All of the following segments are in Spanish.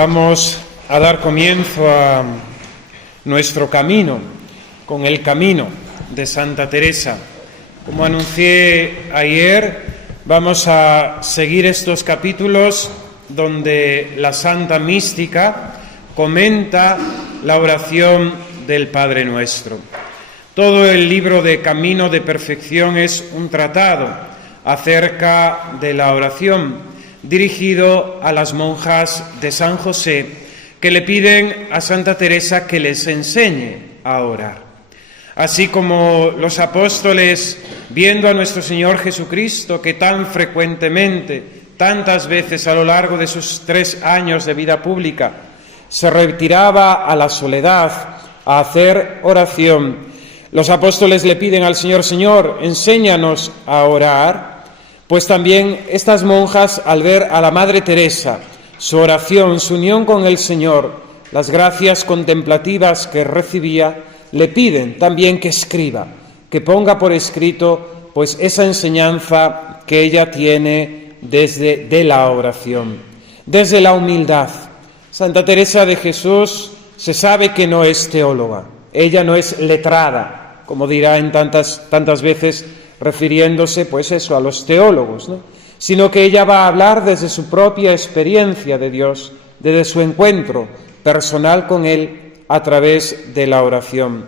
Vamos a dar comienzo a nuestro camino, con el camino de Santa Teresa. Como anuncié ayer, vamos a seguir estos capítulos donde la Santa Mística comenta la oración del Padre Nuestro. Todo el libro de Camino de Perfección es un tratado acerca de la oración, dirigido a las monjas de San José, que le piden a Santa Teresa que les enseñe a orar. Así como los apóstoles, viendo a nuestro Señor Jesucristo, que tan frecuentemente, tantas veces a lo largo de sus 3 años de vida pública, se retiraba a la soledad a hacer oración, los apóstoles le piden al Señor: Señor, enséñanos a orar. Pues también estas monjas, al ver a la Madre Teresa, su oración, su unión con el Señor, las gracias contemplativas que recibía, le piden también que escriba, que ponga por escrito pues esa enseñanza que ella tiene desde la oración, desde la humildad. Santa Teresa de Jesús se sabe que no es teóloga, ella no es letrada, como dirá en tantas veces, refiriéndose pues eso a los teólogos, ¿no? Sino que ella va a hablar desde su propia experiencia de Dios, desde su encuentro personal con Él a través de la oración.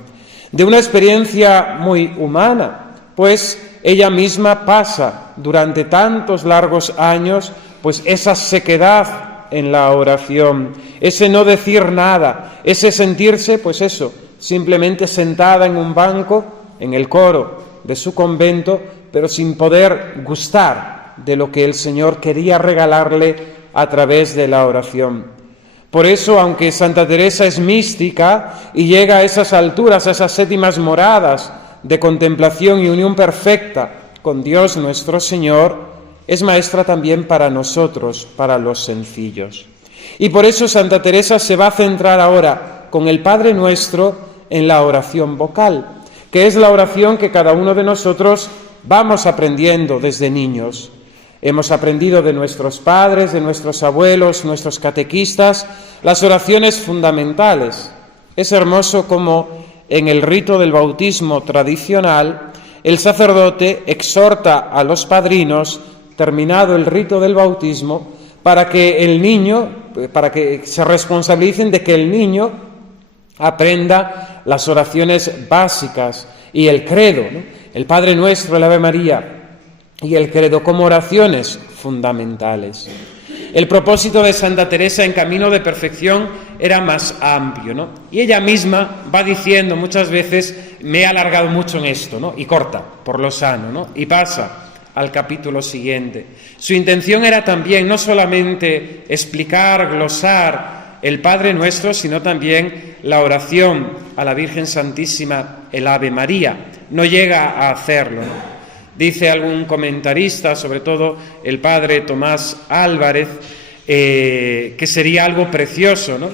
De una experiencia muy humana, pues ella misma pasa durante tantos largos años pues esa sequedad en la oración, ese no decir nada, ese sentirse pues eso, simplemente sentada en un banco, en el coro de su convento, pero sin poder gustar de lo que el Señor quería regalarle a través de la oración. Por eso, aunque Santa Teresa es mística y llega a esas alturas, a esas séptimas moradas de contemplación y unión perfecta con Dios nuestro Señor, es maestra también para nosotros, para los sencillos. Y por eso Santa Teresa se va a centrar ahora con el Padre Nuestro en la oración vocal, que es la oración que cada uno de nosotros vamos aprendiendo desde niños. Hemos aprendido de nuestros padres, de nuestros abuelos, nuestros catequistas, las oraciones fundamentales. Es hermoso como en el rito del bautismo tradicional, el sacerdote exhorta a los padrinos, terminado el rito del bautismo, para que se responsabilicen de que el niño aprenda las oraciones básicas y el credo, ¿no? El Padre Nuestro, el Ave María y el credo como oraciones fundamentales. El propósito de Santa Teresa en Camino de Perfección era más amplio, ¿no? Y ella misma va diciendo muchas veces: me he alargado mucho en esto, ¿no? Y corta, por lo sano, ¿no? Y pasa al capítulo siguiente. Su intención era también no solamente explicar, glosar el Padre Nuestro, sino también la oración a la Virgen Santísima, el Ave María. No llega a hacerlo, ¿no? Dice algún comentarista, sobre todo el padre Tomás Álvarez, que sería algo precioso, ¿no?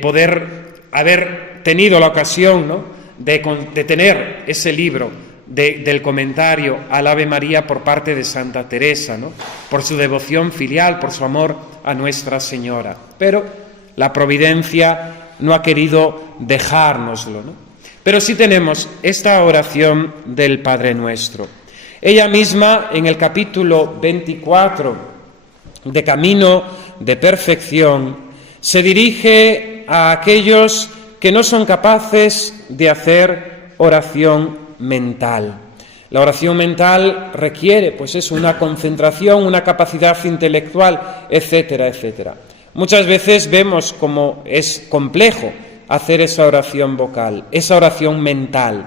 Poder haber tenido la ocasión, ¿no? de tener ese libro del comentario al Ave María por parte de Santa Teresa, ¿no? Por su devoción filial, por su amor a Nuestra Señora. Pero la providencia no ha querido dejárnoslo, ¿no? Pero sí tenemos esta oración del Padre Nuestro. Ella misma, en el capítulo 24 de Camino de Perfección, se dirige a aquellos que no son capaces de hacer oración mental. La oración mental requiere, pues es una concentración, una capacidad intelectual, etcétera, etcétera. Muchas veces vemos cómo es complejo hacer esa oración vocal, esa oración mental.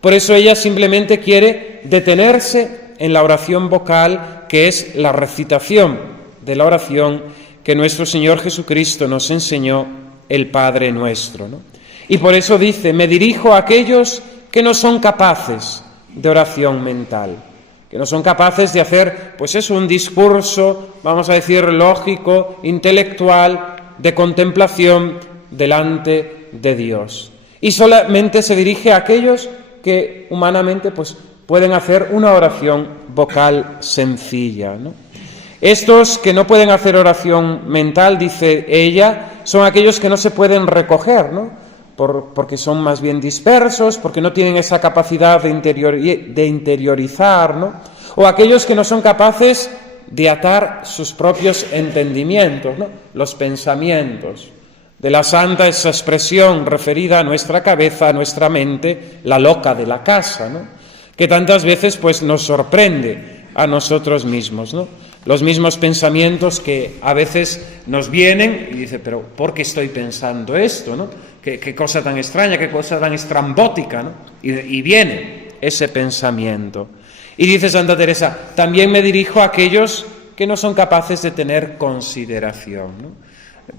Por eso ella simplemente quiere detenerse en la oración vocal, que es la recitación de la oración que nuestro Señor Jesucristo nos enseñó, el Padre Nuestro, ¿no? Y por eso dice: me dirijo a aquellos que no son capaces de oración mental, que no son capaces de hacer, pues eso, un discurso, vamos a decir, lógico, intelectual, de contemplación delante de Dios. Y solamente se dirige a aquellos que humanamente pues pueden hacer una oración vocal sencilla, ¿no? Estos que no pueden hacer oración mental, dice ella, son aquellos que no se pueden recoger, ¿no? Porque son más bien dispersos, porque no tienen esa capacidad de interiorizar, ¿no? O aquellos que no son capaces de atar sus propios entendimientos, ¿no? Los pensamientos. De la santa esa expresión referida a nuestra cabeza, a nuestra mente, la loca de la casa, ¿no? Que tantas veces pues nos sorprende a nosotros mismos, ¿no? Los mismos pensamientos que a veces nos vienen y dice, pero ¿por qué estoy pensando esto, no? Qué cosa tan extraña, qué cosa tan estrambótica, ¿no? Y viene ese pensamiento. Y dice Santa Teresa, también me dirijo a aquellos que no son capaces de tener consideración, ¿no?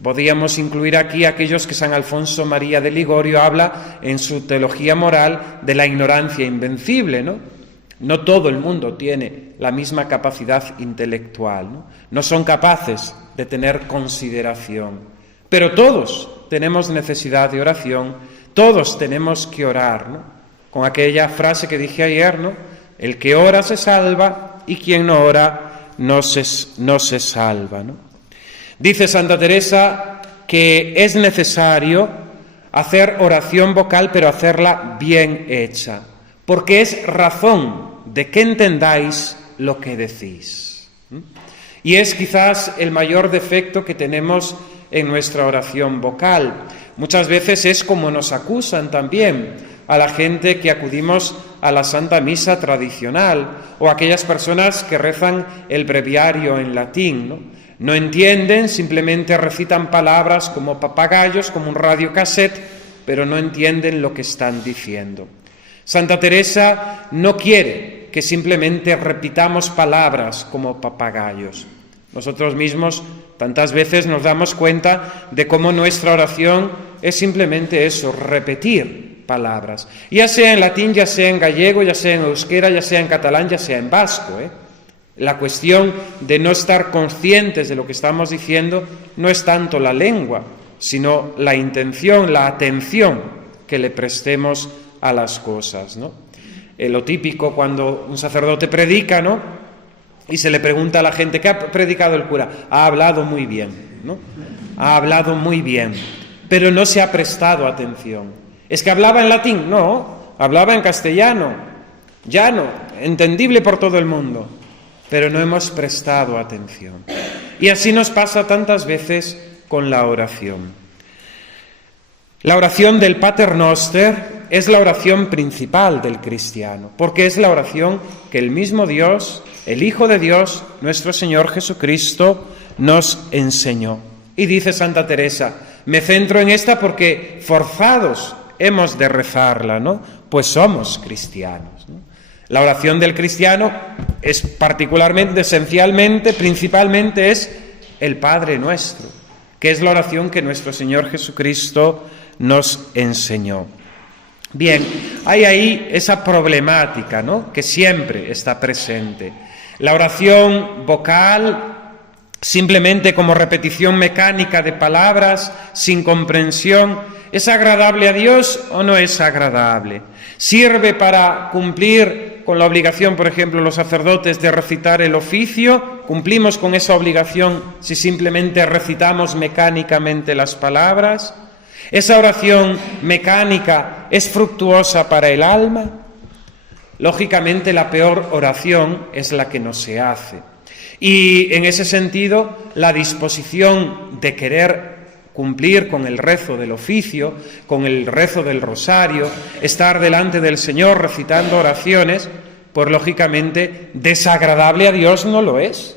Podríamos incluir aquí a aquellos que San Alfonso María de Ligorio habla en su Teología Moral de la ignorancia invencible, ¿no? No todo el mundo tiene la misma capacidad intelectual, ¿no? No son capaces de tener consideración, pero todos tenemos necesidad de oración, todos tenemos que orar, ¿no? Con aquella frase que dije ayer, ¿no? El que ora se salva y quien no ora no se salva, ¿no? Dice Santa Teresa que es necesario hacer oración vocal, pero hacerla bien hecha, porque es razón de que entendáis lo que decís. Y es quizás el mayor defecto que tenemos en nuestra oración vocal. Muchas veces es como nos acusan también a la gente que acudimos a la Santa Misa tradicional o a aquellas personas que rezan el breviario en latín, ¿no? No entienden, simplemente recitan palabras como papagayos, como un radiocassette, pero no entienden lo que están diciendo. Santa Teresa no quiere que simplemente repitamos palabras como papagayos. Nosotros mismos tantas veces nos damos cuenta de cómo nuestra oración es simplemente eso, repetir palabras. Ya sea en latín, ya sea en gallego, ya sea en euskera, ya sea en catalán, ya sea en vasco, La cuestión de no estar conscientes de lo que estamos diciendo no es tanto la lengua, sino la intención, la atención que le prestemos a las cosas, ¿no? Lo típico cuando un sacerdote predica, ¿no? Y se le pregunta a la gente, ¿qué ha predicado el cura? Ha hablado muy bien, ¿no? Ha hablado muy bien, pero no se ha prestado atención. ¿Es que hablaba en latín? No, hablaba en castellano, llano, entendible por todo el mundo, pero no hemos prestado atención. Y así nos pasa tantas veces con la oración. La oración del Pater Noster es la oración principal del cristiano, porque es la oración que el mismo Dios, el Hijo de Dios, nuestro Señor Jesucristo, nos enseñó. Y dice Santa Teresa, me centro en esta porque forzados hemos de rezarla, ¿no? Pues somos cristianos, ¿no? La oración del cristiano es particularmente, esencialmente, principalmente es el Padre Nuestro, que es la oración que nuestro Señor Jesucristo nos enseñó. Bien, hay ahí esa problemática, ¿no? Que siempre está presente. La oración vocal, simplemente como repetición mecánica de palabras, sin comprensión, ¿es agradable a Dios o no es agradable? ¿Sirve para cumplir con la obligación, por ejemplo, los sacerdotes de recitar el oficio? ¿Cumplimos con esa obligación si simplemente recitamos mecánicamente las palabras? ¿Esa oración mecánica es fructuosa para el alma? Lógicamente, la peor oración es la que no se hace. Y en ese sentido, la disposición de querer cumplir con el rezo del oficio, con el rezo del rosario, estar delante del Señor recitando oraciones, pues lógicamente desagradable a Dios no lo es.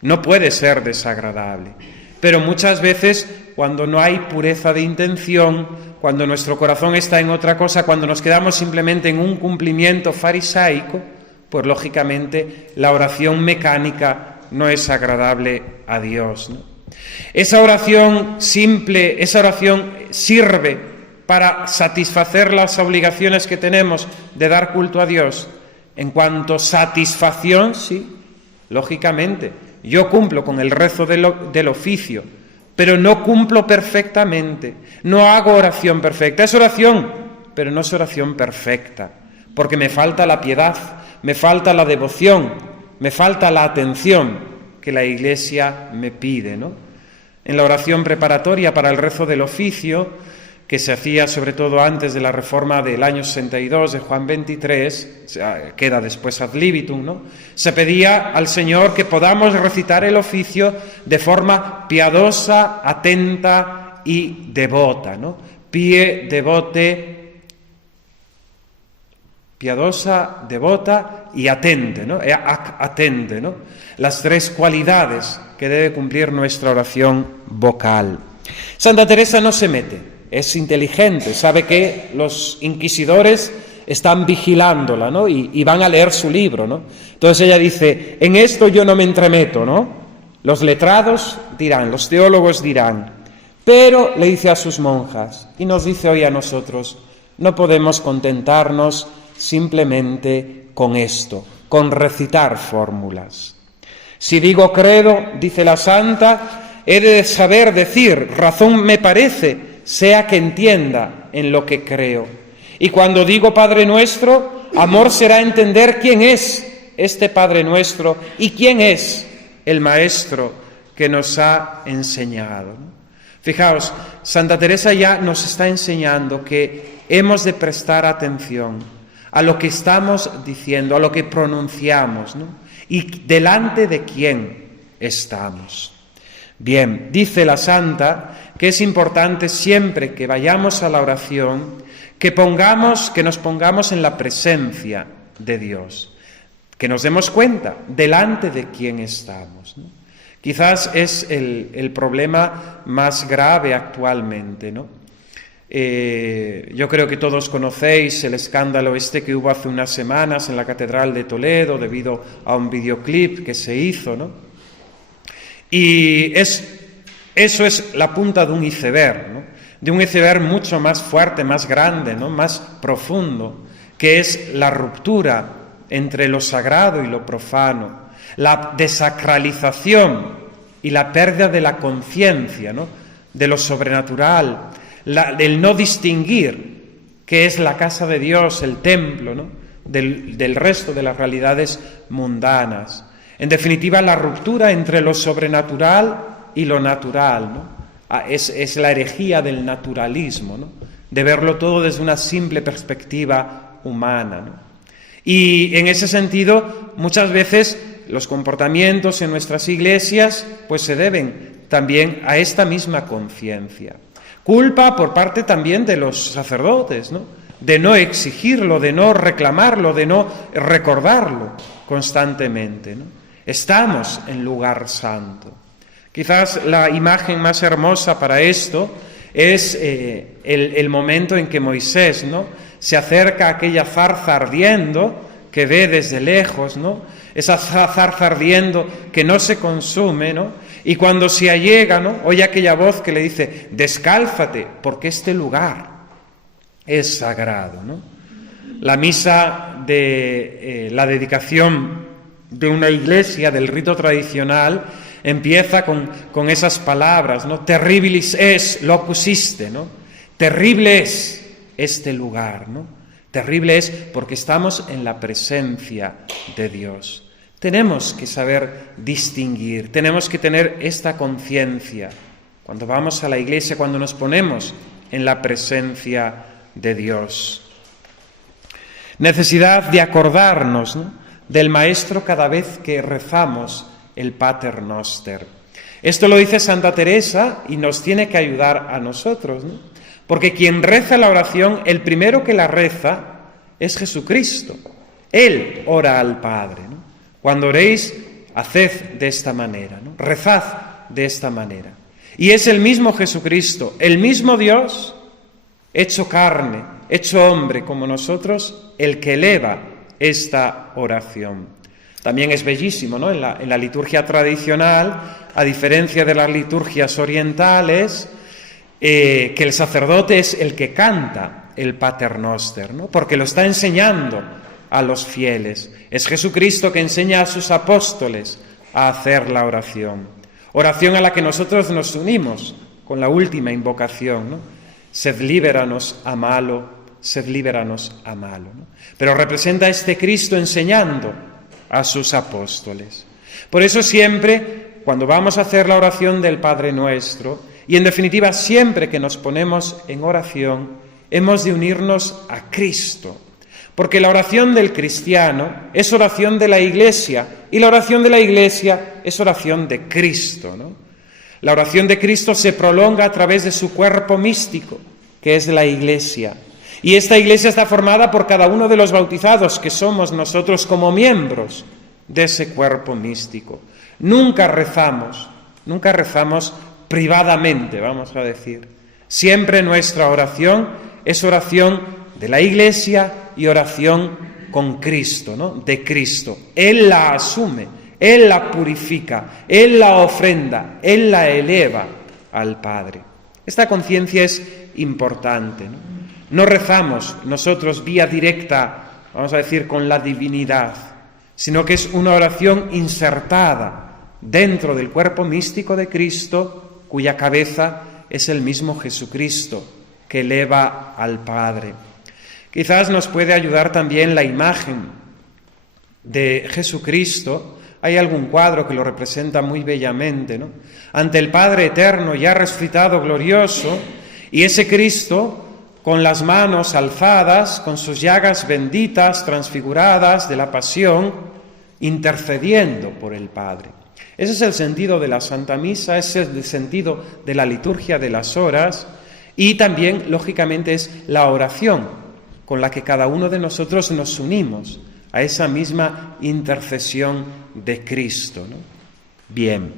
No puede ser desagradable. Pero muchas veces, cuando no hay pureza de intención, cuando nuestro corazón está en otra cosa, cuando nos quedamos simplemente en un cumplimiento farisaico, pues lógicamente la oración mecánica no es agradable a Dios, ¿no? Esa oración simple, esa oración sirve para satisfacer las obligaciones que tenemos de dar culto a Dios. En cuanto a satisfacción, sí, lógicamente, yo cumplo con el rezo del oficio, pero no cumplo perfectamente, no hago oración perfecta. Es oración, pero no es oración perfecta, porque me falta la piedad, me falta la devoción, me falta la atención. que la Iglesia me pide, ¿no? En la oración preparatoria para el rezo del oficio, que se hacía sobre todo antes de la reforma del año 62 de Juan 23, queda después ad libitum, ¿no? Se pedía al Señor que podamos recitar el oficio de forma piadosa, atenta y devota, ¿no? Pie, devote, piadosa, devota y atente, ¿no? Atente, ¿no? Las tres cualidades que debe cumplir nuestra oración vocal. Santa Teresa no se mete. Es inteligente, sabe que los inquisidores están vigilándola, ¿no? Y van a leer su libro, ¿no? Entonces ella dice, en esto yo no me entremeto, ¿no? Los letrados dirán, los teólogos dirán, pero le dice a sus monjas, y nos dice hoy a nosotros, no podemos contentarnos simplemente con esto, con recitar fórmulas. Si digo credo, dice la santa, he de saber decir, razón me parece, sea que entienda en lo que creo. Y cuando digo Padre Nuestro, amor será entender quién es este Padre Nuestro y quién es el Maestro que nos ha enseñado. Fijaos, Santa Teresa ya nos está enseñando que hemos de prestar atención a lo que estamos diciendo, a lo que pronunciamos, ¿no? Y delante de quién estamos. Bien, dice la santa que es importante siempre que vayamos a la oración que nos pongamos en la presencia de Dios, que nos demos cuenta delante de quién estamos, ¿no? Quizás es el problema más grave actualmente, ¿no? Yo creo que todos conocéis el escándalo que hubo hace unas semanas en la Catedral de Toledo debido a un videoclip que se hizo, ¿no? Y eso es la punta de un iceberg, ¿no? De un iceberg mucho más fuerte, más grande, ¿no? Más profundo, que es la ruptura entre lo sagrado y lo profano, la desacralización y la pérdida de la conciencia, ¿no? De lo sobrenatural, el no distinguir qué es la casa de Dios, el templo, ¿no? del resto de las realidades mundanas. En definitiva, la ruptura entre lo sobrenatural y lo natural, ¿no? Es la herejía del naturalismo, ¿no? De verlo todo desde una simple perspectiva humana, ¿no? Y en ese sentido, muchas veces los comportamientos en nuestras iglesias pues se deben también a esta misma conciencia. Culpa por parte también de los sacerdotes, ¿no? De no exigirlo, de no reclamarlo, de no recordarlo constantemente, ¿no? Estamos en lugar santo. Quizás la imagen más hermosa para esto es el momento en que Moisés, ¿no? Se acerca a aquella zarza ardiendo que ve desde lejos, ¿no? Esa zarza ardiendo que no se consume, ¿no? Y cuando se allega, ¿no? Oye aquella voz que le dice, descálzate, porque este lugar es sagrado, ¿no? La misa de la dedicación de una iglesia, del rito tradicional, empieza con esas palabras, ¿no? Terribilis es locus iste, ¿no? Terrible es este lugar, ¿no? Terrible es porque estamos en la presencia de Dios. Tenemos que saber distinguir, tenemos que tener esta conciencia cuando vamos a la iglesia, cuando nos ponemos en la presencia de Dios. Necesidad de acordarnos, ¿no? Del Maestro cada vez que rezamos el Pater Noster. Esto lo dice Santa Teresa y nos tiene que ayudar a nosotros, ¿no? Porque quien reza la oración, el primero que la reza es Jesucristo. Él ora al Padre, ¿no? Cuando oréis, haced de esta manera, ¿no? Rezad de esta manera. Y es el mismo Jesucristo, el mismo Dios, hecho carne, hecho hombre como nosotros, el que eleva esta oración. También es bellísimo, ¿no? En la liturgia tradicional, a diferencia de las liturgias orientales, que el sacerdote es el que canta el Pater Noster, ¿no? Porque lo está enseñando a los fieles. Es Jesucristo que enseña a sus apóstoles a hacer la oración. Oración a la que nosotros nos unimos con la última invocación, ¿no? Sed líberanos a malo, sed líberanos a malo, ¿no? Pero representa a este Cristo enseñando a sus apóstoles. Por eso siempre, cuando vamos a hacer la oración del Padre Nuestro, y en definitiva siempre que nos ponemos en oración, hemos de unirnos a Cristo. Porque la oración del cristiano es oración de la Iglesia, y la oración de la Iglesia es oración de Cristo, ¿no? La oración de Cristo se prolonga a través de su cuerpo místico, que es la Iglesia. Y esta Iglesia está formada por cada uno de los bautizados, que somos nosotros como miembros de ese cuerpo místico. Nunca rezamos privadamente, vamos a decir. Siempre nuestra oración es oración de la Iglesia y oración con Cristo, ¿no? De Cristo. Él la asume, Él la purifica, Él la ofrenda, Él la eleva al Padre. Esta conciencia es importante, ¿no? No rezamos nosotros vía directa, vamos a decir, con la divinidad, sino que es una oración insertada dentro del cuerpo místico de Cristo, cuya cabeza es el mismo Jesucristo, que eleva al Padre. Quizás nos puede ayudar también la imagen de Jesucristo. Hay algún cuadro que lo representa muy bellamente, ¿no? Ante el Padre eterno, ya resucitado, glorioso, y ese Cristo con las manos alzadas, con sus llagas benditas, transfiguradas de la pasión, intercediendo por el Padre. Ese es el sentido de la Santa Misa, ese es el sentido de la liturgia de las horas, y también, lógicamente, es la oración con la que cada uno de nosotros nos unimos a esa misma intercesión de Cristo, ¿no? Bien,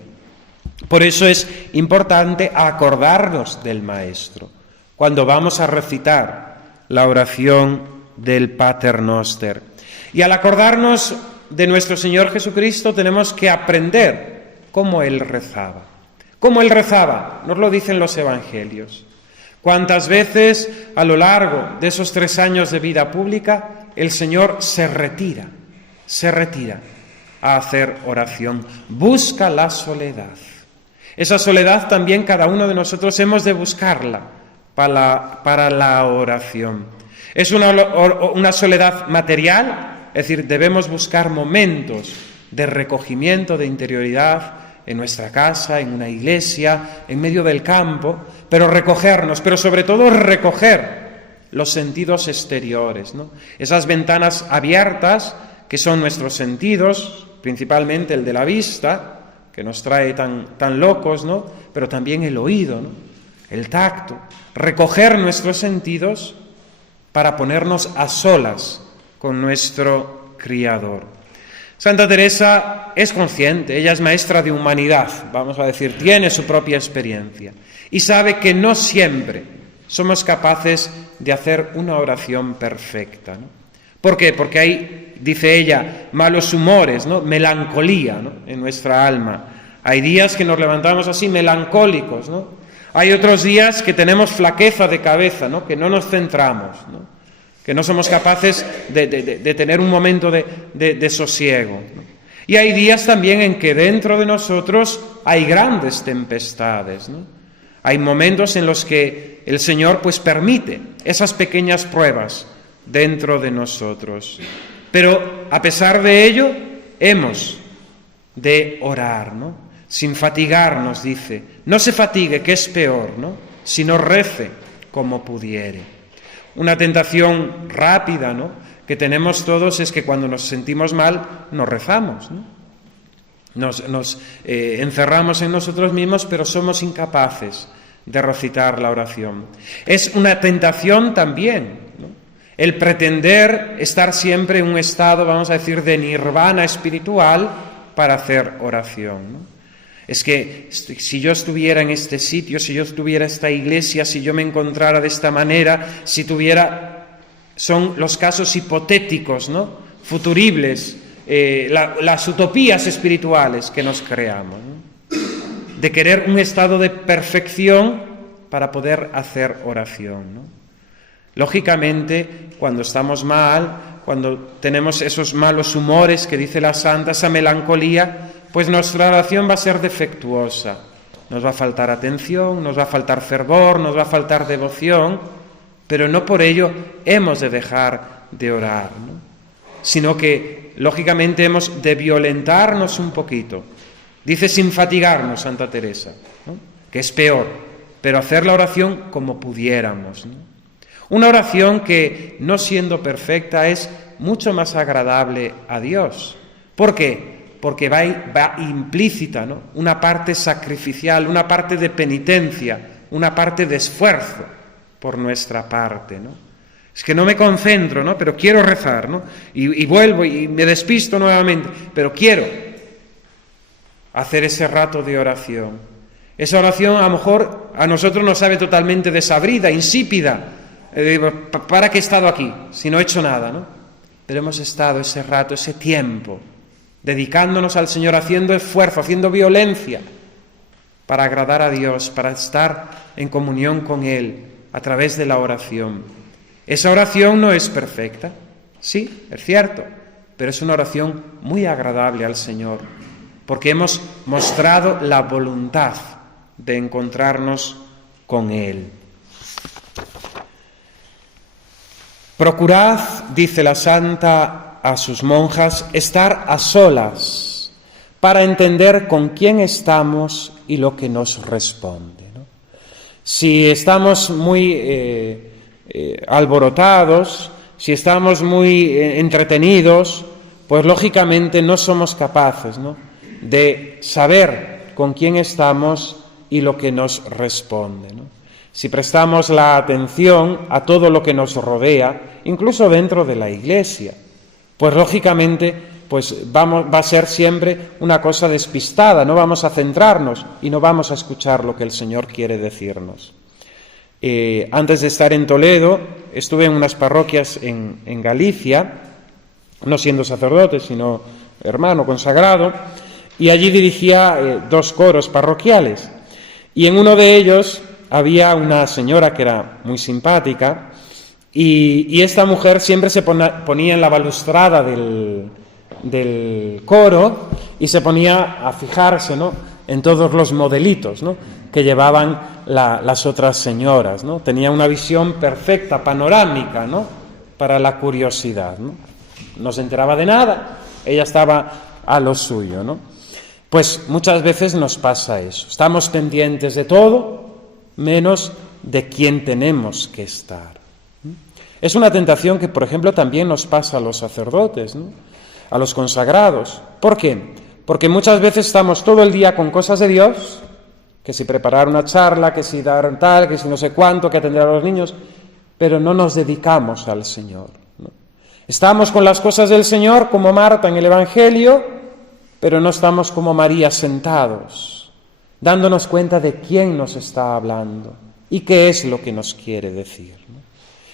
por eso es importante acordarnos del Maestro cuando vamos a recitar la oración del Pater Noster. Y al acordarnos de nuestro Señor Jesucristo tenemos que aprender cómo Él rezaba. ¿Cómo Él rezaba? Nos lo dicen los Evangelios. ¿Cuántas veces a lo largo de esos 3 años de vida pública el Señor se retira a hacer oración? Busca la soledad. Esa soledad también cada uno de nosotros hemos de buscarla para la oración. Es una soledad material, es decir, debemos buscar momentos de recogimiento, de interioridad, en nuestra casa, en una iglesia, en medio del campo, pero recogernos, pero sobre todo recoger los sentidos exteriores, ¿no? Esas ventanas abiertas que son nuestros sentidos, principalmente el de la vista, que nos trae tan locos, ¿no? Pero también el oído, ¿no? El tacto. Recoger nuestros sentidos para ponernos a solas con nuestro Criador. Santa Teresa es consciente, ella es maestra de humanidad, vamos a decir, tiene su propia experiencia y sabe que no siempre somos capaces de hacer una oración perfecta, ¿no? ¿Por qué? Porque hay, dice ella, malos humores, ¿no? Melancolía, ¿no? En nuestra alma. Hay días que nos levantamos así melancólicos, ¿no? Hay otros días que tenemos flaqueza de cabeza, ¿no? Que no nos centramos, ¿no? Que no somos capaces de tener un momento de sosiego, ¿no? Y hay días también en que dentro de nosotros hay grandes tempestades, ¿no? Hay momentos en los que el Señor pues permite esas pequeñas pruebas dentro de nosotros. Pero a pesar de ello, hemos de orar, ¿no? Sin fatigarnos, dice. No se fatigue, que es peor, ¿no? Sino rece como pudiere. Una tentación rápida, ¿no?, que tenemos todos es que cuando nos sentimos mal nos rezamos, ¿no? Nos encerramos en nosotros mismos, pero somos incapaces de recitar la oración. Es una tentación también, ¿no?, el pretender estar siempre en un estado, vamos a decir, de nirvana espiritual para hacer oración, ¿no? Es que si yo estuviera en este sitio, si yo estuviera en esta iglesia, si yo me encontrara de esta manera, si tuviera... Son los casos hipotéticos, ¿no?, futuribles, las utopías espirituales que nos creamos, ¿no?, de querer un estado de perfección para poder hacer oración, ¿no? Lógicamente, cuando estamos mal, cuando tenemos esos malos humores que dice la Santa, esa melancolía, pues nuestra oración va a ser defectuosa. Nos va a faltar atención, nos va a faltar fervor, nos va a faltar devoción, pero no por ello hemos de dejar de orar, ¿no?, sino que lógicamente hemos de violentarnos un poquito. Dice sin fatigarnos Santa Teresa, ¿no? Que es peor, pero hacer la oración como pudiéramos, ¿no? Una oración que, no siendo perfecta, es mucho más agradable a Dios. ¿Por qué? Porque va implícita, ¿no? Una parte sacrificial, una parte de penitencia, una parte de esfuerzo por nuestra parte, ¿no? Es que no me concentro, ¿no? Pero quiero rezar, ¿no? Y vuelvo y me despisto nuevamente, pero quiero hacer ese rato de oración. Esa oración a lo mejor a nosotros nos sabe totalmente desabrida, insípida. ¿Para qué he estado aquí si no he hecho nada, ¿no? Pero hemos estado ese rato, ese tiempo, dedicándonos al Señor, haciendo esfuerzo, haciendo violencia para agradar a Dios, para estar en comunión con Él a través de la oración. Esa oración no es perfecta, sí, es cierto, pero es una oración muy agradable al Señor, porque hemos mostrado la voluntad de encontrarnos con Él. Procurad, dice la santa a sus monjas, estar a solas para entender con quién estamos y lo que nos responde, ¿no? Si estamos muy alborotados, si estamos muy entretenidos, pues lógicamente no somos capaces, ¿no?, de saber con quién estamos y lo que nos responde, ¿no? Si prestamos la atención a todo lo que nos rodea, incluso dentro de la Iglesia, pues lógicamente va a ser siempre una cosa despistada, no vamos a centrarnos y no vamos a escuchar lo que el Señor quiere decirnos. Antes de estar en Toledo, estuve en unas parroquias en Galicia, no siendo sacerdote, sino hermano consagrado, y allí dirigía 2 coros parroquiales. Y en uno de ellos había una señora que era muy simpática, y esta mujer siempre se ponía en la balustrada del coro y se ponía a fijarse, ¿no?, en todos los modelitos, ¿no?, que llevaban las otras señoras, ¿no? Tenía una visión perfecta, panorámica, ¿no?, para la curiosidad, ¿no? No se enteraba de nada, ella estaba a lo suyo, ¿no? Pues muchas veces nos pasa eso. Estamos pendientes de todo, menos de quién tenemos que estar. Es una tentación que, por ejemplo, también nos pasa a los sacerdotes, ¿no?, a los consagrados. ¿Por qué? Porque muchas veces estamos todo el día con cosas de Dios, que si preparar una charla, que si dar tal, que si no sé cuánto, que atender a los niños, pero no nos dedicamos al Señor, ¿no? Estamos con las cosas del Señor, como Marta en el Evangelio, pero no estamos como María sentados, dándonos cuenta de quién nos está hablando y qué es lo que nos quiere decir, ¿no?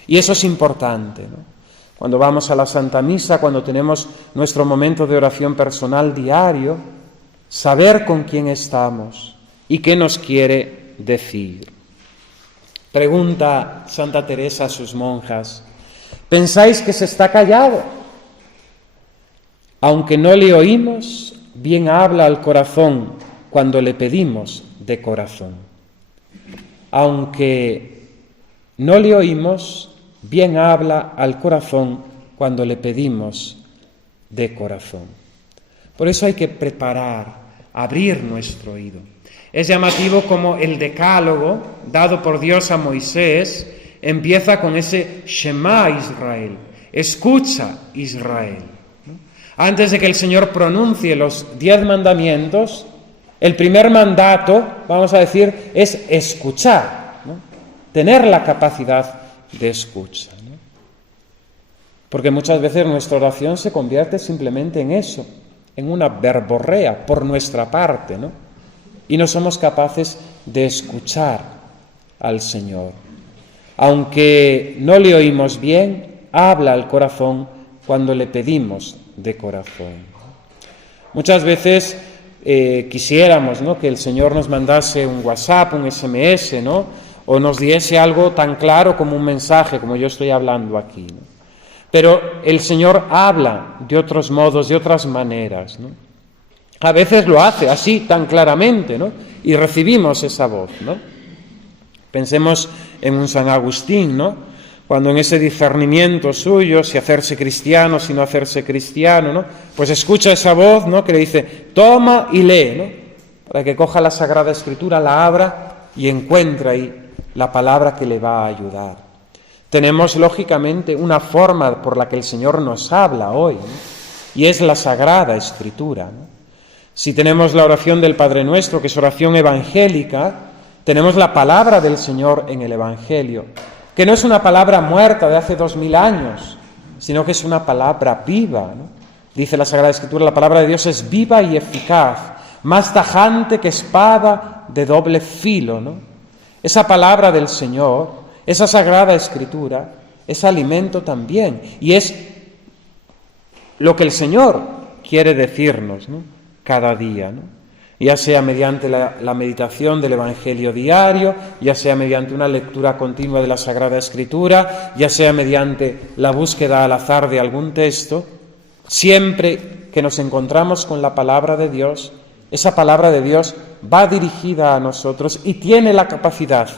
Y eso es importante, ¿no? Cuando vamos a la Santa Misa, cuando tenemos nuestro momento de oración personal diario, saber con quién estamos y qué nos quiere decir. Pregunta Santa Teresa a sus monjas: ¿pensáis que se está callado? Aunque no le oímos, bien habla al corazón cuando le pedimos de corazón. Aunque no le oímos, bien habla al corazón cuando le pedimos de corazón. Por eso hay que preparar, abrir nuestro oído. Es llamativo como el decálogo dado por Dios a Moisés empieza con ese Shema Israel, escucha Israel. Antes de que el Señor pronuncie los 10 mandamientos, el primer mandato, vamos a decir, es escuchar, ¿no?, tener la capacidad de escucha, ¿no? Porque muchas veces nuestra oración se convierte simplemente en eso, en una verborrea por nuestra parte, ¿no?, y no somos capaces de escuchar al Señor. Aunque no le oímos bien, habla al corazón cuando le pedimos de corazón. Muchas veces quisiéramos, ¿no?, que el Señor nos mandase un WhatsApp, un SMS, ¿no?, o nos diese algo tan claro como un mensaje, como yo estoy hablando aquí, ¿no? Pero el Señor habla de otros modos, de otras maneras, ¿no? A veces lo hace así tan claramente, ¿no?, y recibimos esa voz, ¿no? Pensemos en un San Agustín, ¿no?, cuando en ese discernimiento suyo, si hacerse cristiano, si no hacerse cristiano, ¿no? Pues escucha esa voz, ¿no?, que le dice, toma y lee, ¿no?, para que coja la Sagrada Escritura, la abra y encuentre ahí la palabra que le va a ayudar. Tenemos, lógicamente, una forma por la que el Señor nos habla hoy, ¿no?, y es la Sagrada Escritura, ¿no? Si tenemos la oración del Padre Nuestro, que es oración evangélica, tenemos la palabra del Señor en el Evangelio, que no es una palabra muerta de hace 2000 años, sino que es una palabra viva, ¿no? Dice la Sagrada Escritura, la palabra de Dios es viva y eficaz, más tajante que espada de doble filo, ¿no? Esa palabra del Señor, esa Sagrada Escritura, es alimento también, y es lo que el Señor quiere decirnos, ¿no?, cada día, ¿no?, ya sea mediante la meditación del Evangelio diario, ya sea mediante una lectura continua de la Sagrada Escritura, ya sea mediante la búsqueda al azar de algún texto. Siempre que nos encontramos con la palabra de Dios, esa palabra de Dios va dirigida a nosotros y tiene la capacidad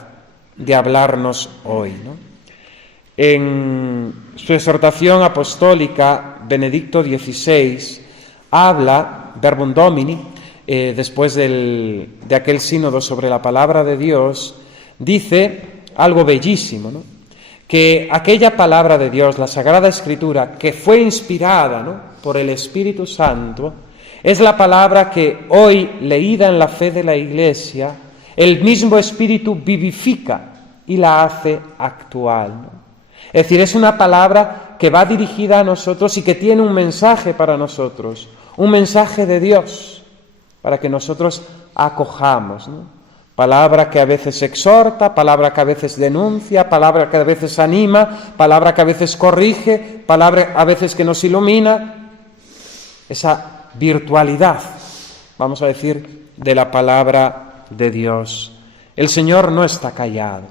de hablarnos hoy, ¿no? En su exhortación apostólica, Benedicto XVI habla, Verbum Domini, después de aquel sínodo sobre la palabra de Dios, dice algo bellísimo, ¿no?, que aquella palabra de Dios, la Sagrada Escritura, que fue inspirada, ¿no?, por el Espíritu Santo, es la palabra que hoy, leída en la fe de la Iglesia, el mismo Espíritu vivifica y la hace actual, ¿no? Es decir, es una palabra que va dirigida a nosotros y que tiene un mensaje para nosotros, un mensaje de Dios, para que nosotros acojamos, ¿no? Palabra que a veces exhorta, palabra que a veces denuncia, palabra que a veces anima, palabra que a veces corrige, palabra a veces que nos ilumina. Esa virtualidad, vamos a decir, de la palabra de Dios. El Señor no está callado,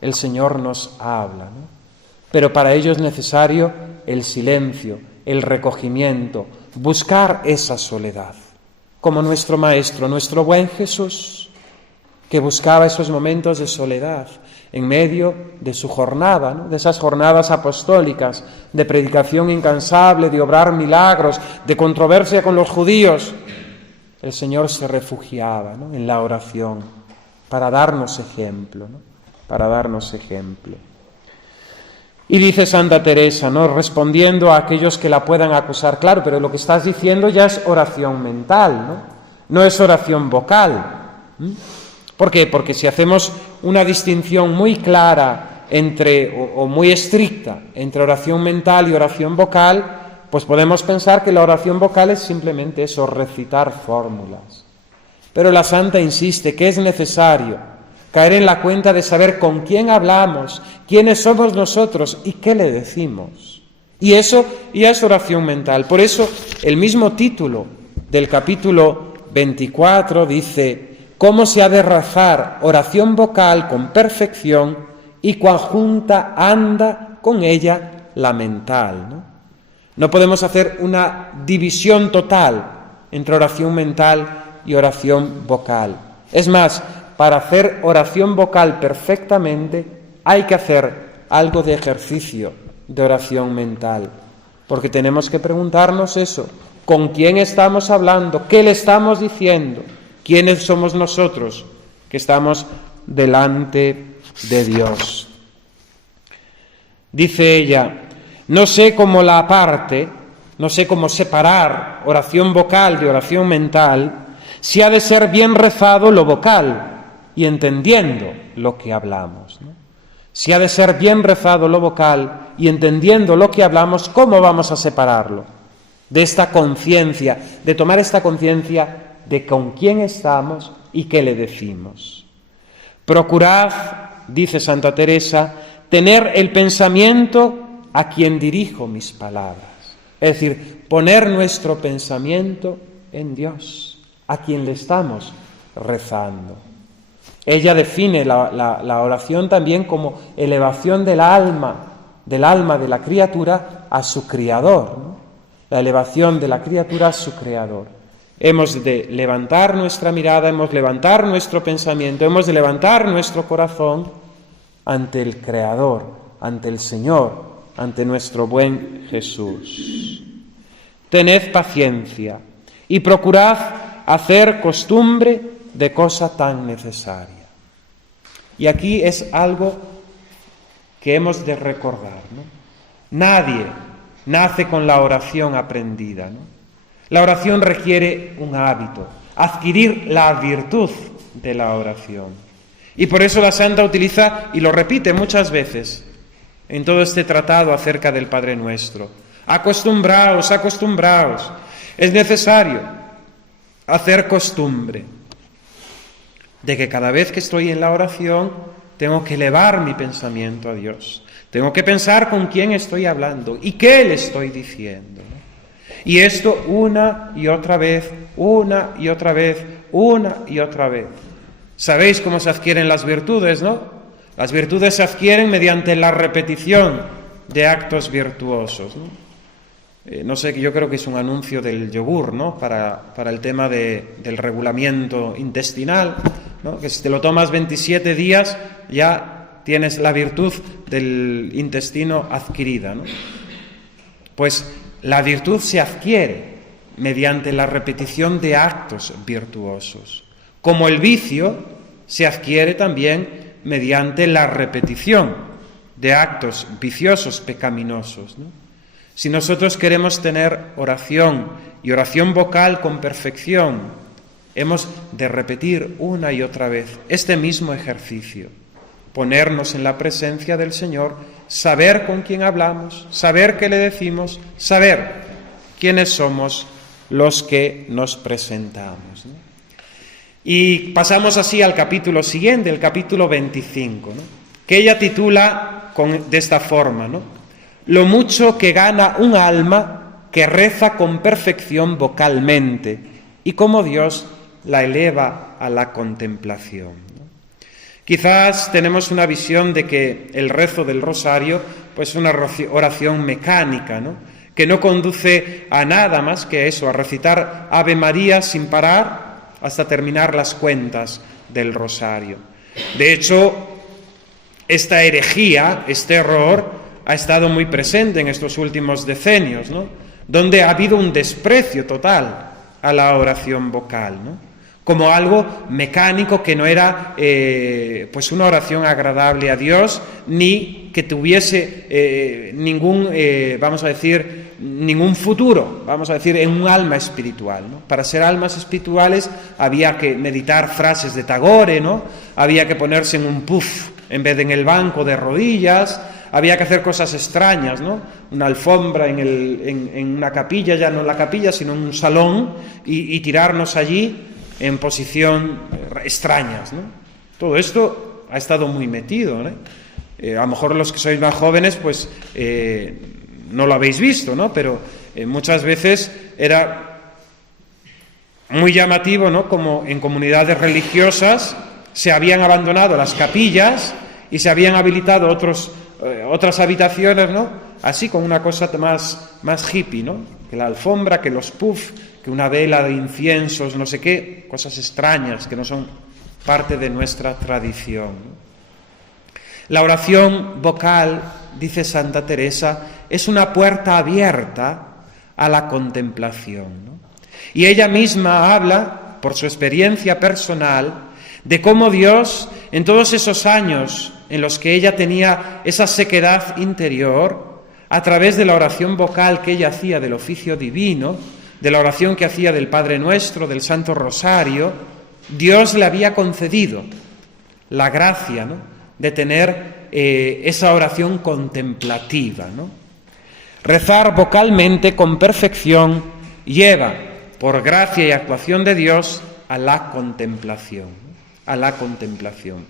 el Señor nos habla, ¿no? Pero para ello es necesario el silencio, el recogimiento, buscar esa soledad, como nuestro Maestro, nuestro buen Jesús, que buscaba esos momentos de soledad en medio de su jornada, ¿no?, de esas jornadas apostólicas, de predicación incansable, de obrar milagros, de controversia con los judíos. El Señor se refugiaba, ¿no?, en la oración para darnos ejemplo, ¿no?, para darnos ejemplo. Y dice Santa Teresa, ¿no?, respondiendo a aquellos que la puedan acusar, claro, pero lo que estás diciendo ya es oración mental, ¿no? No es oración vocal. ¿Por qué? Porque si hacemos una distinción muy clara o muy estricta entre oración mental y oración vocal, pues podemos pensar que la oración vocal es simplemente eso, recitar fórmulas. Pero la Santa insiste que es necesario caer en la cuenta de saber con quién hablamos, quiénes somos nosotros y qué le decimos. Y eso ya es oración mental. Por eso el mismo título del capítulo 24 dice: ¿cómo se ha de rezar oración vocal con perfección y conjunta anda con ella la mental, ¿no? No podemos hacer una división total entre oración mental y oración vocal. Es más, para hacer oración vocal perfectamente hay que hacer algo de ejercicio de oración mental, porque tenemos que preguntarnos eso, ¿con quién estamos hablando? ¿Qué le estamos diciendo? ¿Quiénes somos nosotros que estamos delante de Dios? Dice ella, no sé cómo la aparte, no sé cómo separar oración vocal de oración mental, si ha de ser bien rezado lo vocal y entendiendo lo que hablamos, ¿no? Si ha de ser bien rezado lo vocal y entendiendo lo que hablamos, ¿cómo vamos a separarlo? De esta conciencia, de tomar esta conciencia de con quién estamos y qué le decimos. Procurad, dice Santa Teresa, tener el pensamiento a quien dirijo mis palabras. Es decir, poner nuestro pensamiento en Dios, a quien le estamos rezando. Ella define la oración también como elevación del alma de la criatura a su Creador, ¿no? La elevación de la criatura a su Creador. Hemos de levantar nuestra mirada, hemos de levantar nuestro pensamiento, hemos de levantar nuestro corazón ante el Creador ante el Señor, ante nuestro buen Jesús. Tened paciencia y procurad hacer costumbre de cosa tan necesaria. Y aquí es algo que hemos de recordar, ¿no? Nadie nace con la oración aprendida, ¿no? La oración requiere un hábito, adquirir la virtud de la oración. Y por eso la Santa utiliza, y lo repite muchas veces, en todo este tratado acerca del Padre Nuestro: acostumbraos, acostumbraos. Es necesario hacer costumbre de que cada vez que estoy en la oración tengo que elevar mi pensamiento a Dios. Tengo que pensar con quién estoy hablando y qué le estoy diciendo, ¿no? Y esto una y otra vez, una y otra vez, una y otra vez. ¿Sabéis cómo se adquieren las virtudes, no? Las virtudes se adquieren mediante la repetición de actos virtuosos, ¿no? No sé, yo creo que es un anuncio del yogur, ¿no? Para el tema del regulamiento intestinal, ¿no? Que si te lo tomas 27 días ya tienes la virtud del intestino adquirida, ¿no? Pues la virtud se adquiere mediante la repetición de actos virtuosos, como el vicio se adquiere también mediante la repetición de actos viciosos, pecaminosos, ¿no? Si nosotros queremos tener oración y oración vocal con perfección, hemos de repetir una y otra vez este mismo ejercicio, ponernos en la presencia del Señor, saber con quién hablamos, saber qué le decimos, saber quiénes somos los que nos presentamos, ¿no? Y pasamos así al capítulo siguiente, el capítulo 25, ¿no? Que ella titula de esta forma, ¿no? Lo mucho que gana un alma que reza con perfección vocalmente y cómo Dios la eleva a la contemplación, ¿no? Quizás tenemos una visión de que el rezo del rosario pues es una oración mecánica, ¿no? Que no conduce a nada más que eso, a recitar Ave María sin parar hasta terminar las cuentas del rosario. De hecho, esta herejía, este error, ha estado muy presente en estos últimos decenios, ¿no? Donde ha habido un desprecio total a la oración vocal, ¿no? Como algo mecánico que no era pues una oración agradable a Dios, ni que tuviese ningún futuro, vamos a decir, en un alma espiritual, ¿no? Para ser almas espirituales había que meditar frases de Tagore, ¿no? Había que ponerse en un puff en vez de en el banco de rodillas. Había que hacer cosas extrañas, ¿no? Una alfombra en una capilla, ya no en la capilla, sino en un salón, y tirarnos allí en posición extrañas, ¿no? Todo esto ha estado muy metido, ¿no? A lo mejor los que sois más jóvenes, pues no lo habéis visto, ¿no? Pero muchas veces era muy llamativo, ¿no? Como en comunidades religiosas se habían abandonado las capillas y se habían habilitado otras habitaciones, ¿no? Así, con una cosa más hippie, ¿no? Que la alfombra, que los puffs, que una vela de inciensos, no sé qué, cosas extrañas que no son parte de nuestra tradición, ¿no? La oración vocal, dice Santa Teresa, es una puerta abierta a la contemplación, ¿no? Y ella misma habla, por su experiencia personal, de cómo Dios, en todos esos años en los que ella tenía esa sequedad interior, a través de la oración vocal que ella hacía del oficio divino, de la oración que hacía del Padre Nuestro, del Santo Rosario, Dios le había concedido la gracia, ¿no? De tener esa oración contemplativa, ¿no? Rezar vocalmente con perfección lleva, por gracia y actuación de Dios, a la contemplación, ¿no? A la contemplación.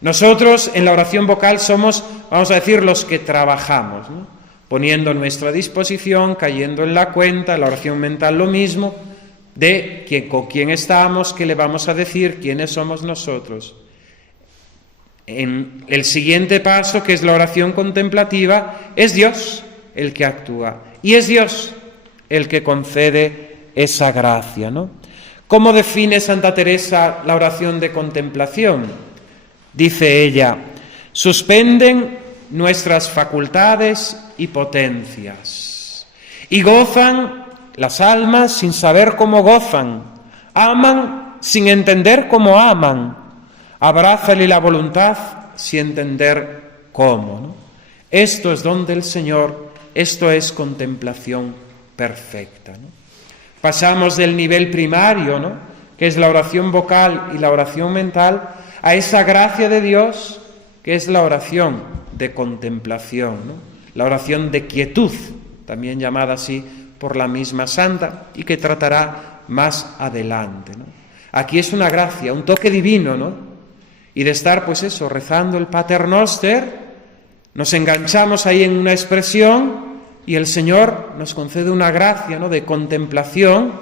Nosotros en la oración vocal somos, vamos a decir, los que trabajamos, ¿no? Poniendo nuestra disposición, cayendo en la cuenta, la oración mental lo mismo, de con quién estamos, qué le vamos a decir, quiénes somos nosotros. En el siguiente paso, que es la oración contemplativa, es Dios el que actúa y es Dios el que concede esa gracia, ¿no? ¿Cómo define Santa Teresa la oración de contemplación? Dice ella: suspenden nuestras facultades y potencias. Y gozan las almas sin saber cómo gozan, aman sin entender cómo aman, abrázale la voluntad sin entender cómo, ¿no? Esto es don del Señor, esto es contemplación perfecta, ¿no? Pasamos del nivel primario, ¿no?, que es la oración vocal y la oración mental, a esa gracia de Dios, que es la oración de contemplación, ¿no?, la oración de quietud, también llamada así por la misma santa, y que tratará más adelante, ¿no? Aquí es una gracia, un toque divino, ¿no? Y de estar, pues eso, rezando el Pater Noster, nos enganchamos ahí en una expresión y el Señor nos concede una gracia, ¿no?, de contemplación,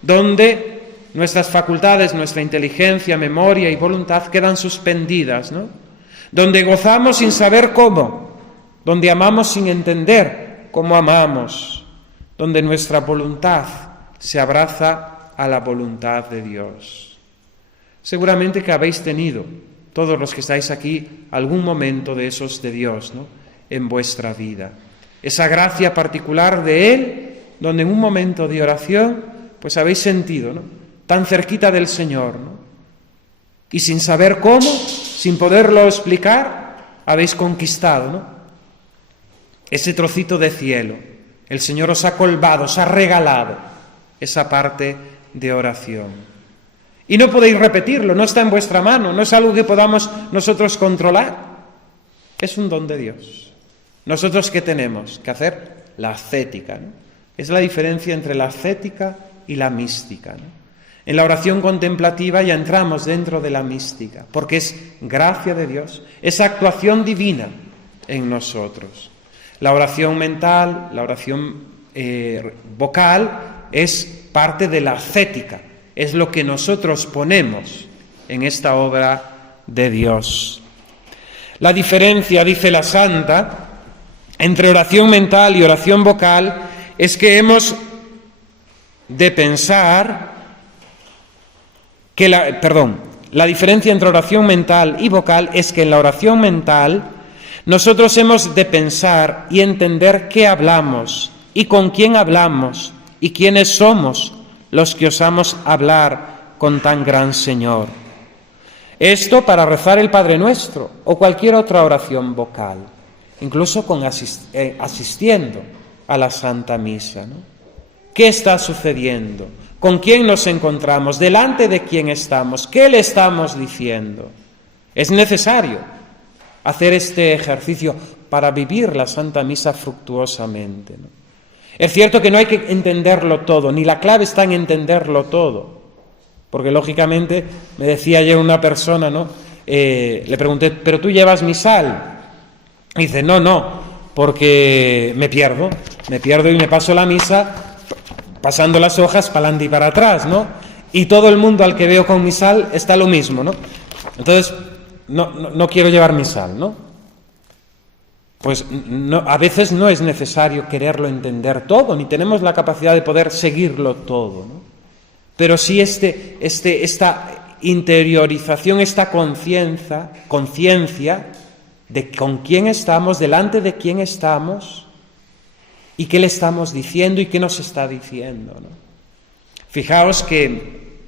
donde nuestras facultades, nuestra inteligencia, memoria y voluntad quedan suspendidas, ¿no?, donde gozamos sin saber cómo, donde amamos sin entender cómo amamos, donde nuestra voluntad se abraza a la voluntad de Dios. Seguramente que habéis tenido, todos los que estáis aquí, algún momento de esos de Dios, ¿no?, en vuestra vida. Esa gracia particular de Él, donde en un momento de oración, pues habéis sentido, ¿no?, tan cerquita del Señor, ¿no?, y sin saber cómo, sin poderlo explicar, habéis conquistado, ¿no?, ese trocito de cielo. El Señor os ha colmado, os ha regalado esa parte de oración. Y no podéis repetirlo, no está en vuestra mano, no es algo que podamos nosotros controlar. Es un don de Dios. ¿Nosotros qué tenemos que hacer? La ascética, ¿no? Es la diferencia entre la ascética y la mística, ¿no? En la oración contemplativa ya entramos dentro de la mística, porque es gracia de Dios, es actuación divina en nosotros. La oración mental, la oración vocal es parte de la ascética, es lo que nosotros ponemos en esta obra de Dios. La diferencia, dice la Santa, entre oración mental y oración vocal es que hemos de pensar que la diferencia entre oración mental y vocal es que en la oración mental nosotros hemos de pensar y entender qué hablamos y con quién hablamos y quiénes somos los que osamos hablar con tan gran Señor. Esto para rezar el Padre Nuestro o cualquier otra oración vocal, incluso con asistiendo a la Santa Misa, ¿no? ¿Qué está sucediendo? ¿Con quién nos encontramos? ¿Delante de quién estamos? ¿Qué le estamos diciendo? Es necesario hacer este ejercicio para vivir la Santa Misa fructuosamente, ¿no? Es cierto que no hay que entenderlo todo, ni la clave está en entenderlo todo, porque lógicamente me decía ayer una persona, ¿no? Le pregunté, ¿pero tú llevas misal? Y dice, no, porque me pierdo y me paso la misa pasando las hojas para adelante y para atrás, ¿no? Y todo el mundo al que veo con misal está lo mismo, ¿no? Entonces, no quiero llevar misal, ¿no? Pues no, a veces no es necesario quererlo entender todo, ni tenemos la capacidad de poder seguirlo todo, ¿no? Pero sí esta interiorización, esta conciencia de con quién estamos, delante de quién estamos y qué le estamos diciendo y qué nos está diciendo, ¿no? Fijaos que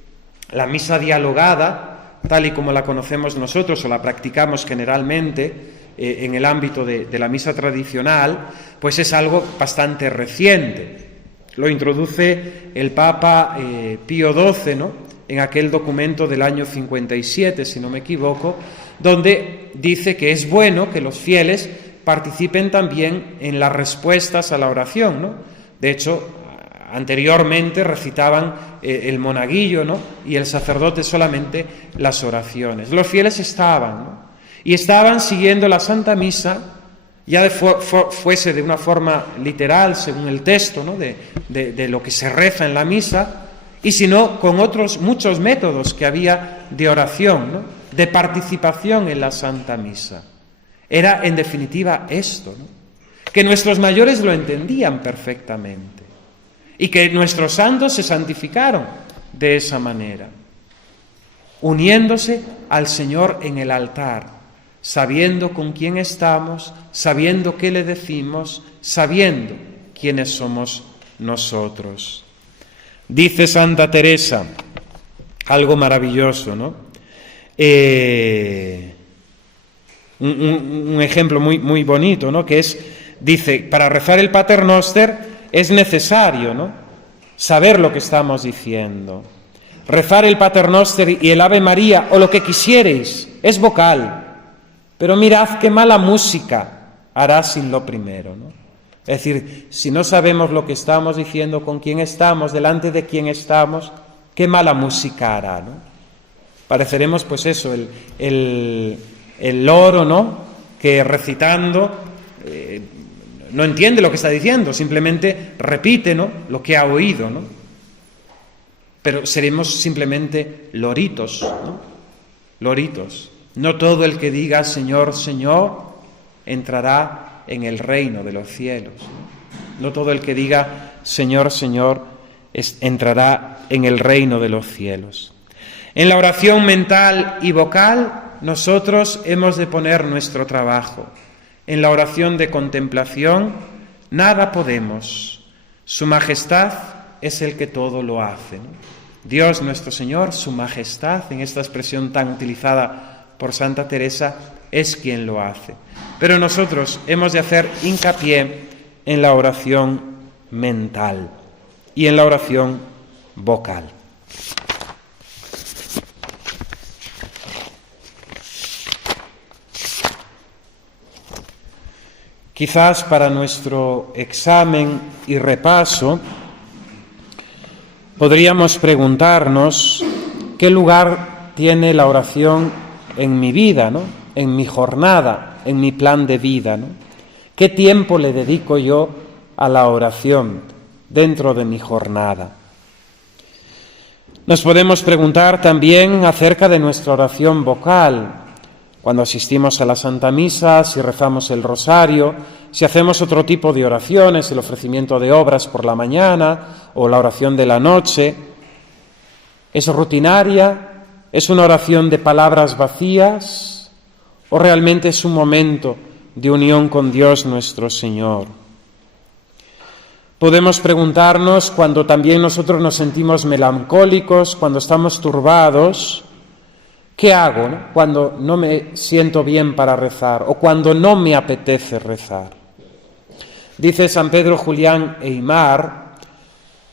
la misa dialogada, tal y como la conocemos nosotros o la practicamos generalmente en el ámbito de la misa tradicional, pues es algo bastante reciente. Lo introduce el Papa Pío XII, ¿no?, en aquel documento del año 57, si no me equivoco, donde dice que es bueno que los fieles participen también en las respuestas a la oración, ¿no? De hecho, anteriormente recitaban el monaguillo, ¿no?, y el sacerdote solamente las oraciones. Los fieles estaban, ¿no?, y estaban siguiendo la Santa Misa, ya fuese de una forma literal, según el texto, ¿no?, de lo que se reza en la misa, y si no, con otros muchos métodos que había de oración, ¿no?, de participación en la Santa Misa. Era, en definitiva, esto, ¿no?, que nuestros mayores lo entendían perfectamente y que nuestros santos se santificaron de esa manera, uniéndose al Señor en el altar, sabiendo con quién estamos, sabiendo qué le decimos, sabiendo quiénes somos nosotros. Dice Santa Teresa algo maravilloso, ¿no? Un ejemplo muy bonito, ¿no? Que es, dice, para rezar el Pater Noster es necesario, ¿no?, saber lo que estamos diciendo. Rezar el Pater Noster y el Ave María o lo que quisierais es vocal, pero mirad qué mala música hará sin lo primero, ¿no? Es decir, si no sabemos lo que estamos diciendo, con quién estamos, delante de quién estamos, qué mala música hará, ¿no? Pareceremos, pues eso, el loro, ¿no?, que recitando no entiende lo que está diciendo, simplemente repite, ¿no?, lo que ha oído, ¿no? Pero seremos simplemente loritos, ¿no? Loritos. No todo el que diga Señor, Señor, entrará en el reino de los cielos, ¿no? No todo el que diga Señor, Señor, entrará en el reino de los cielos. En la oración mental y vocal, nosotros hemos de poner nuestro trabajo. En la oración de contemplación, nada podemos. Su majestad es el que todo lo hace, ¿no? Dios nuestro Señor, su majestad, en esta expresión tan utilizada por Santa Teresa, es quien lo hace. Pero nosotros hemos de hacer hincapié en la oración mental y en la oración vocal. Quizás para nuestro examen y repaso podríamos preguntarnos qué lugar tiene la oración en mi vida, ¿no?, en mi jornada, en mi plan de vida, ¿no? ¿Qué tiempo le dedico yo a la oración dentro de mi jornada? Nos podemos preguntar también acerca de nuestra oración vocal, cuando asistimos a la Santa Misa, si rezamos el rosario, si hacemos otro tipo de oraciones, el ofrecimiento de obras por la mañana o la oración de la noche. ¿Es rutinaria? ¿Es una oración de palabras vacías? ¿O realmente es un momento de unión con Dios nuestro Señor? Podemos preguntarnos cuando también nosotros nos sentimos melancólicos, cuando estamos turbados, ¿qué hago, no?, cuando no me siento bien para rezar o cuando no me apetece rezar? Dice San Pedro Julián Eymar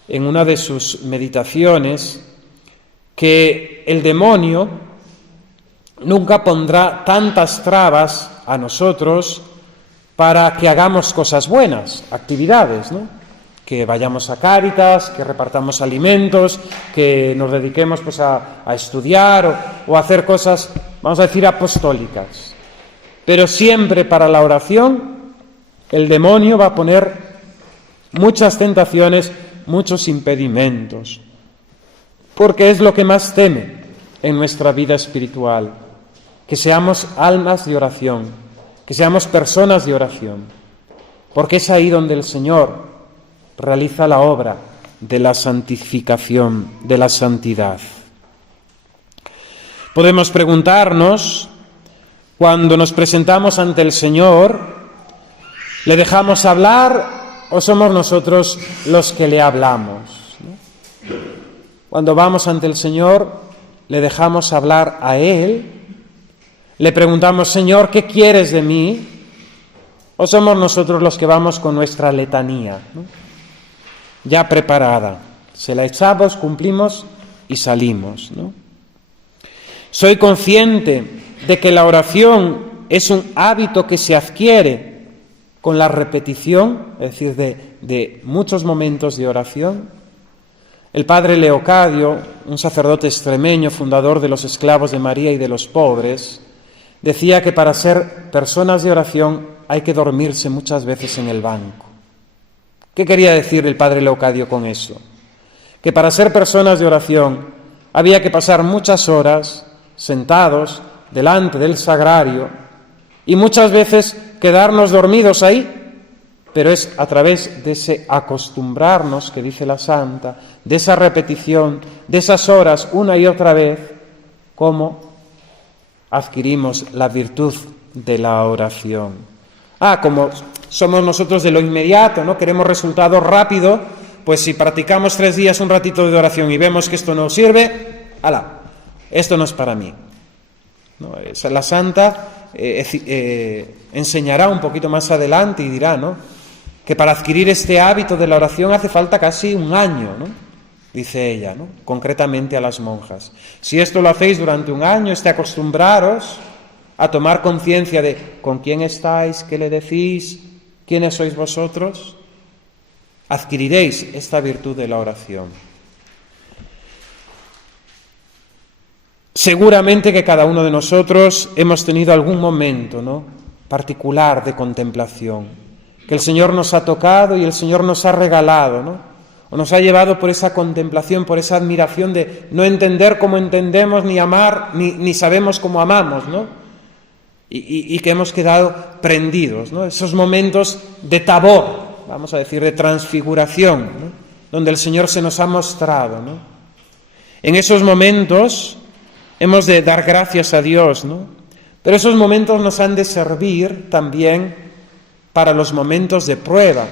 en una de sus meditaciones que el demonio nunca pondrá tantas trabas a nosotros para que hagamos cosas buenas, actividades, ¿no?, que vayamos a Cáritas, que repartamos alimentos, que nos dediquemos pues a estudiar o a hacer cosas, vamos a decir, apostólicas. Pero siempre para la oración el demonio va a poner muchas tentaciones, muchos impedimentos, porque es lo que más teme en nuestra vida espiritual, que seamos almas de oración, que seamos personas de oración, porque es ahí donde el Señor realiza la obra de la santificación, de la santidad. Podemos preguntarnos, cuando nos presentamos ante el Señor, ¿le dejamos hablar o somos nosotros los que le hablamos, ¿no? Cuando vamos ante el Señor, ¿le dejamos hablar a Él? ¿Le preguntamos, Señor, ¿qué quieres de mí? ¿O somos nosotros los que vamos con nuestra letanía, ¿no?, ya preparada? Se la echamos, cumplimos y salimos, ¿no? Soy consciente de que la oración es un hábito que se adquiere con la repetición, es decir, de muchos momentos de oración. El padre Leocadio, un sacerdote extremeño, fundador de los Esclavos de María y de los Pobres, decía que para ser personas de oración hay que dormirse muchas veces en el banco. ¿Qué quería decir el padre Leocadio con eso? Que para ser personas de oración había que pasar muchas horas sentados delante del sagrario y muchas veces quedarnos dormidos ahí, pero es a través de ese acostumbrarnos, que dice la Santa, de esa repetición, de esas horas una y otra vez, como adquirimos la virtud de la oración. Como somos nosotros de lo inmediato, ¿no? Queremos resultado rápido, pues si practicamos 3 días un ratito de oración y vemos que esto no sirve, esto no es para mí. ¿No? La santa enseñará un poquito más adelante y dirá, ¿no?, que para adquirir este hábito de la oración hace falta casi 1 año, ¿no?, dice ella, ¿no?, concretamente a las monjas. Si esto lo hacéis durante 1 año, acostumbraros a tomar conciencia de con quién estáis, qué le decís, quiénes sois vosotros, adquiriréis esta virtud de la oración. Seguramente que cada uno de nosotros hemos tenido algún momento, ¿no?, particular de contemplación, que el Señor nos ha tocado y el Señor nos ha regalado, ¿no?, o nos ha llevado por esa contemplación, por esa admiración de no entender cómo entendemos, ni amar, ni sabemos cómo amamos, ¿no?, y que hemos quedado prendidos, ¿no?, esos momentos de tabor, vamos a decir, de transfiguración, ¿no?, donde el Señor se nos ha mostrado, ¿no? En esos momentos hemos de dar gracias a Dios, ¿no? Pero esos momentos nos han de servir también para los momentos de prueba,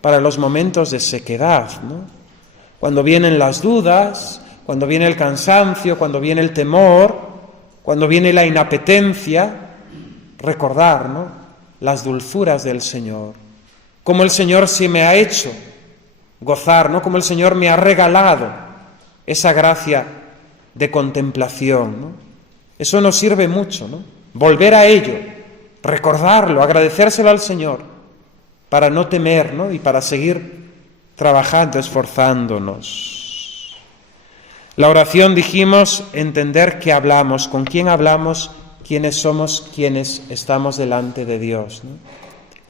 para los momentos de sequedad, ¿no? Cuando vienen las dudas, cuando viene el cansancio, cuando viene el temor, cuando viene la inapetencia, recordar, ¿no?, las dulzuras del Señor, cómo el Señor sí me ha hecho gozar, ¿no?, cómo el Señor me ha regalado esa gracia de contemplación, ¿no? Eso nos sirve mucho, ¿no?, volver a ello, recordarlo, agradecérselo al Señor, para no temer, ¿no?, y para seguir trabajando, esforzándonos. La oración, dijimos, entender qué hablamos, con quién hablamos, quiénes somos, quienes estamos delante de Dios, ¿no?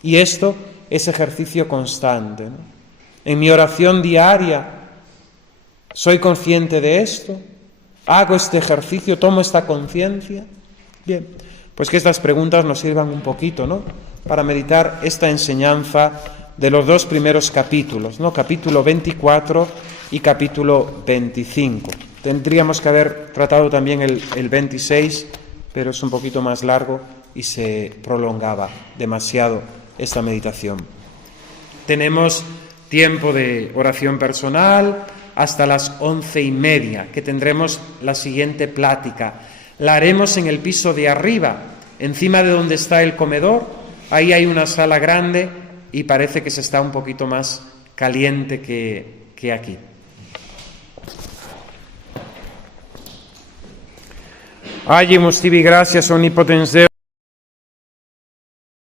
Y esto es ejercicio constante, ¿no? En mi oración diaria, ¿soy consciente de esto? ¿Hago este ejercicio? ¿Tomo esta conciencia? Bien, pues que estas preguntas nos sirvan un poquito, ¿no?, para meditar esta enseñanza de los 2 primeros capítulos, ¿no?, capítulo 24 y capítulo 25. Tendríamos que haber tratado también el 26, pero es un poquito más largo y se prolongaba demasiado esta meditación. Tenemos tiempo de oración personal hasta las 11:30, que tendremos la siguiente plática. La haremos en el piso de arriba, encima de donde está el comedor. Ahí hay una sala grande y parece que se está un poquito más caliente que aquí. Agimus tibi gratias omnipotens Deus,